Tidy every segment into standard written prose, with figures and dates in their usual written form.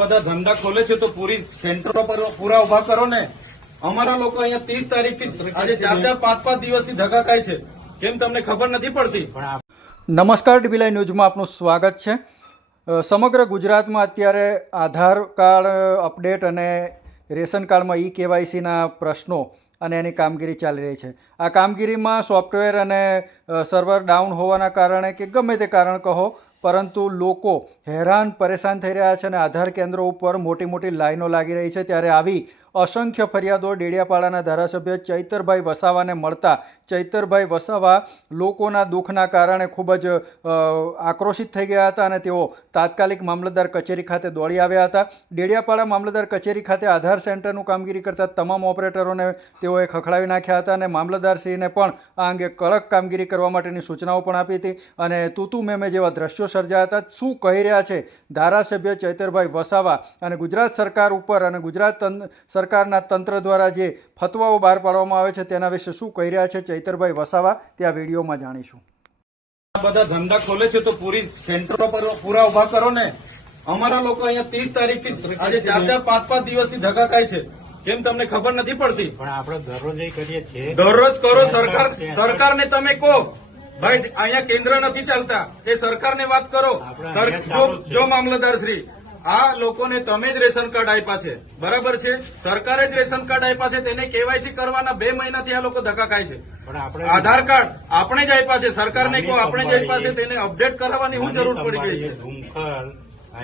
બધા ધંધા ખોલે છે તો પૂરી સેન્ટરો પર પૂરા ઉભા કરો ને. અમારા લોકો અહીંયા 30 તારીખથી આજે 4-5 દિવસથી ધક્કા ખાય છે. કેમ તમને ખબર નથી પડતી? નમસ્કાર, ડીબી લાઈવ ન્યૂઝમાં આપનું સ્વાગત છે. સમગ્ર ગુજરાતમાં અત્યારે આધાર કાર્ડ અપડેટ અને રેશન કાર્ડમાં KYCના પ્રશ્નો અને એની કામગીરી ચાલી રહી છે. આ કામગીરીમાં સોફ્ટવેર અને સર્વર ડાઉન હોવાના કારણે કે ગમે તે કારણ કહો, પરંતુ લોકો હેરાન પરેશાન થઈ રહ્યા છે અને આધાર કેન્દ્રો ઉપર મોટી મોટી લાઈનો લાગી રહી છે. ત્યારે આવી અસંખ્ય ફરિયાદો ડેડિયાપાડાના ધારાસભ્ય ચૈતરભાઈ વસાવાને મળતા ચૈતરભાઈ વસાવા લોકોના દુઃખના કારણે ખૂબ જ આક્રોશિત થઈ ગયા હતા અને તેઓ તાત્કાલિક મામલતદાર કચેરી ખાતે દોડી આવ્યા હતા. ડેડિયાપાડા મામલતદાર કચેરી ખાતે આધાર સેન્ટરનું કામગીરી કરતા તમામ ઓપરેટરોને તેઓએ ખખડાવી નાખ્યા હતા અને મામલતદારશ્રીને પણ આ અંગે કડક કામગીરી કરવા માટેની સૂચનાઓ પણ આપી હતી અને તૂતુ મેમે જેવા દ્રશ્યો સર્જાયા હતા. શું કહી રહ્યા છે ધારાસભ્ય ચૈતરભાઈ વસાવા અને ગુજરાત સરકાર ઉપર અને ગુજરાત સરકારના તંત્ર દ્વારા જે ફતવાઓ બહાર પાડવામાં આવે છે તેના વિશે શું કહી રહ્યા છે ચૈતરભાઈ વસાવા, તે આ વિડીયોમાં જાણીશું. બધા ધંધા ખોલે છે તો પૂરી સેન્ટરો પર પૂરા ઉભા કરો ને. અમારા લોકો અહીંયા 30 તારીખથી આજે 4-5 દિવસથી ધક્કા ખાય છે. કેમ તમને ખબર નથી પડતી? પણ આપણે દરરોજ કરીએ છીએ. દરરોજ કરો. સરકારને તમે કહો ભાઈ અહીંયા કેન્દ્ર નથી ચાલતા, એ સરકારને વાત કરો. જો મામલતદાર શ્રી, આ લોકોને તમે જ રેશન કાર્ડ આપ્યા છે, બરાબર છે? સરકારે જ રેશન કાર્ડ આપ્યા છે, તેને KYC કરવાના 2 મહિનાથી આ લોકો ધક્કા ખાય છે. આધાર કાર્ડ આપણે જ આપ્યા છે, સરકારને કહો આપણે જ આપ્યા છે, તેને અપડેટ કરાવવાની શું જરૂર પડી ગઈ છે?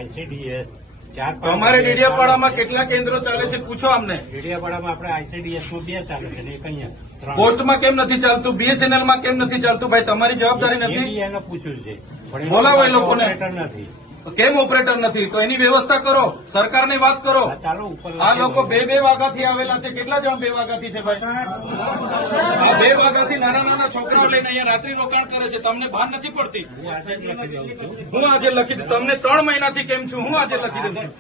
ICDS તમારે ડેડિયાપાડામાં કેટલા કેન્દ્રો ચાલે છે પૂછો અમને. ડેડિયાપાડામાં આપણે ICDS માં 2 ચાલે છે ને એક અહીંયા. પોસ્ટમાં કેમ નથી ચાલતું? BSNL માં કેમ નથી ચાલતું? ભાઈ તમારી જવાબદારી નથી? એને પૂછ્યું છે. બોલાવો એ લોકોને. નથી કેમ ઓપરેટર નથી? તો એની વ્યવસ્થા કરો, સરકારની વાત કરો. ચાલો ઉપર. આ લોકો 2 વાગ્યાથી આવેલા છે. કેટલા જણ 2 વાગ્યાથી છે ભાઈ? આ 2 વાગ્યાથી નાના છોકરાઓ લઈને અહીંયા રાત્રિ રોકાણ કરે છે. તમને ભાન નથી પડતી? હું આજે લખી દઉં. તમને 3 મહિનાથી કેમ છું? હું આજે લખી દઉં છું.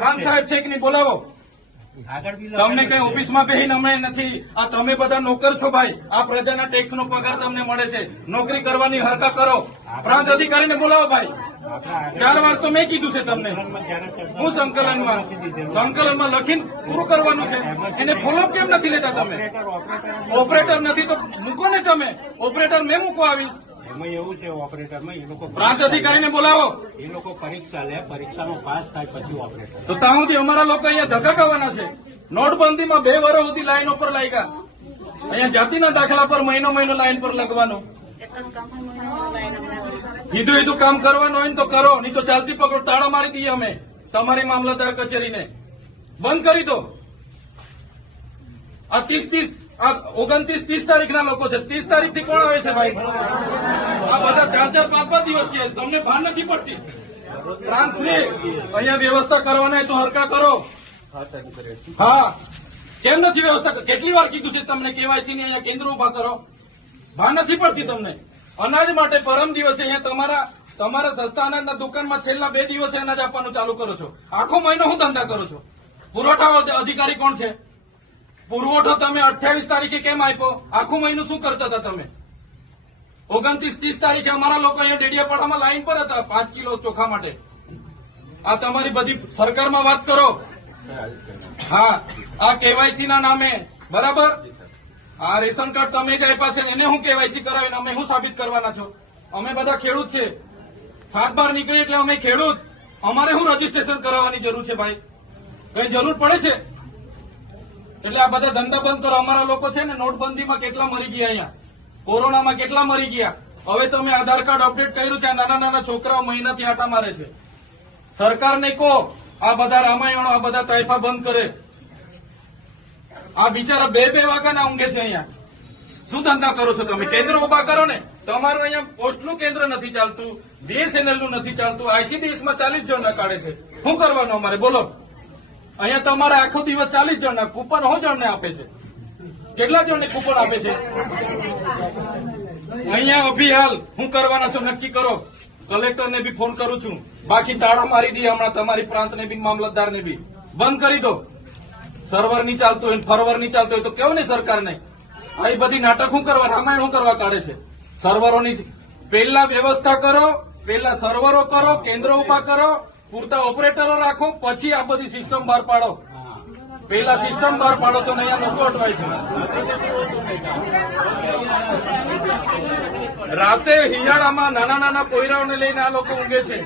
પ્રાંત સાહેબ છે કે નહીં? બોલાવો. તમને કઈ ઓફિસમાં બેહીને અમે નથી. આ તમે બધા નોકર છો ભાઈ. આ પ્રજાના ટેક્સનો પગાર તમને મળે છે. નોકરી કરવાની હરકા કરો. પ્રાંત અધિકારીને બોલાવો ભાઈ. 4 વાર તો મેં કીધું છે તમને. હું સંકલનમાં લખીને પૂરું કરવાનું છે. એને ફોલોઅપ કેમ નથી લેતા તમે? ઓપરેટર નથી તો મૂકો ને તમે. ઓપરેટર મેં મૂકો આવીશ. એમાં એવું છે ઓપરેટરમાં એ લોકો પ્રાંત અધિકારીને બોલાવો. એ લોકો પરીક્ષા લે, પરીક્ષામાં પાસ થાય પછી ઓપરેટર. તો ત્યાં સુધી અમારા લોકો અહીંયા ધક્કા ખાવાના છે. નોટબંધીમાં 2 વર્ષ સુધી લાઈનો પર લાગ્યા. અહીંયા જાતિના દાખલા પર મહિનો લાઈન પર લખવાનું. હીધું કામ કરવાનું હોય ને તો કરો, નહીં તો ચાલતી પકડો તાળા મારી દઈએ અમે તમારી મામલતદાર કચેરીને. બંધ કરી દો. આ 29-30 તારીખના લોકો છે. 30 તારીખથી કોણ આવે છે ભાઈ? આ બધા 4-5 દિવસથી. તમને ભાન નથી પડતી? પ્રાંત શ્રી, અહીંયા વ્યવસ્થા કરવાના તો હરકા કરો. હા, કેમ નથી વ્યવસ્થા? કેટલી વાર કીધું છે તમને KYC ની અહીંયા કેન્દ્ર ઉભા કરો? ભાન નથી પડતી તમને? અનાજ માટે પરમ દિવસે અહીંયા તમારા સસ્તા અનાજના દુકાનમાં છેલ્લા 2 દિવસે અનાજ આપવાનું ચાલુ કરો છો. આખો મહિનો હું ધંધા કરો છો? પુરવઠા અધિકારી કોણ છે? પુરવઠો તમે 28 તારીખે કેમ આપ્યો? આખું મહિનું શું કરતા હતા તમે? 29-30 તારીખે અમારા લોકો અહીંયા ડેડિયાપાડામાં લાઈન પર હતા 5 કિલો ચોખા માટે. આ તમારી બધી સરકારમાં વાત કરો. હા, આ KYC ના નામે, બરાબર? આ રેશન કાર્ડ તમે જ આપ્યા છે, એને હું KYC કરાવીને અમે શું સાબિત કરવાના છો? અમે બધા ખેડૂત છે. 7-12 નીકળી એટલે અમે ખેડૂત. અમારે શું રજીસ્ટ્રેશન કરાવવાની જરૂર છે ભાઈ? કઈ જરૂર પડે છે? એટલે આ બધા ધંધા બંધ કરો. અમારા લોકો છે ને નોટબંધીમાં કેટલા મરી ગયા, અહીંયા કોરોનામાં કેટલા મરી ગયા. હવે તમે આધાર કાર્ડ અપડેટ કર્યું છે. નાના છોકરાઓ મહિનાથી આટા મારે છે. સરકારને કહો આ બધા રામાયણો, આ બધા તાઇફા બંધ કરે. આ બિચારા 2 વાગ્યાના ઊંઘે છે અહીંયા. શું ધંધા કરો છો તમે? કેન્દ્ર ઉભા કરો ને. તમારું અહીંયા પોસ્ટનું કેન્દ્ર નથી ચાલતું, BSNL નું નથી ચાલતું, ICDS માં 40 જણ કાઢે છે. શું કરવાનું અમારે? બોલો. અહીંયા તમારે આખો દિવસ 40 જણના કૂપન જણને આપે છે. કેટલા જણને કૂપન આપે છે? અહીંયા અભિહાલ શું કરવાના છો નક્કી કરો. કલેક્ટરને બી ફોન કરું છું. બાકી તાળા મારી દઈએ હમણાં તમારી પ્રાંતને બી, મામલતદારને બી. બંધ કરી દો. સર્વર નહીં ચાલતું હોય, ફરવર નહીં ચાલતું હોય તો કેવું ને સરકારને? આ બધી નાટક શું કરવા, રામાયણ શું કરવા કાઢે છે? સર્વરોની પહેલા વ્યવસ્થા કરો, પહેલા સર્વરો કરો, કેન્દ્ર ઉભા કરો, પૂરતા ઓપરેટરો રાખો, પછી આ બધી સિસ્ટમ બહાર પાડો. પહેલા સિસ્ટમ બહાર પાડો તો નહીં લોકો અટવાય છે. રાતે હિયાળામાં નાના નાના પોયરાઓને લઈને આ લોકો ઊંઘે છે.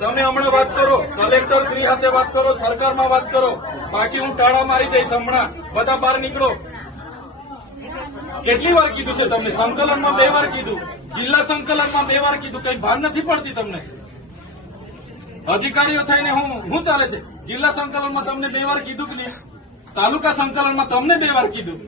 તમે હમણાં વાત કરો, કલેક્ટર શ્રી સાથે વાત કરો, સરકારમાં વાત કરો, બાકી હું ટાળા મારી દઈશ. હમણાં બધા બહાર નીકળો. કેટલી વાર કીધું છે તમને? સંકલનમાં 2 વાર કીધું, જિલ્લા સંકલનમાં 2 વાર કીધું. કઈ ભાન નથી પડતી તમને? અધિકારીઓ થઈને હું ચાલે છે? જિલ્લા સંકલનમાં તમને 2 વાર કીધું કે નહીં? તાલુકા સંકલનમાં તમને 2 વાર કીધું.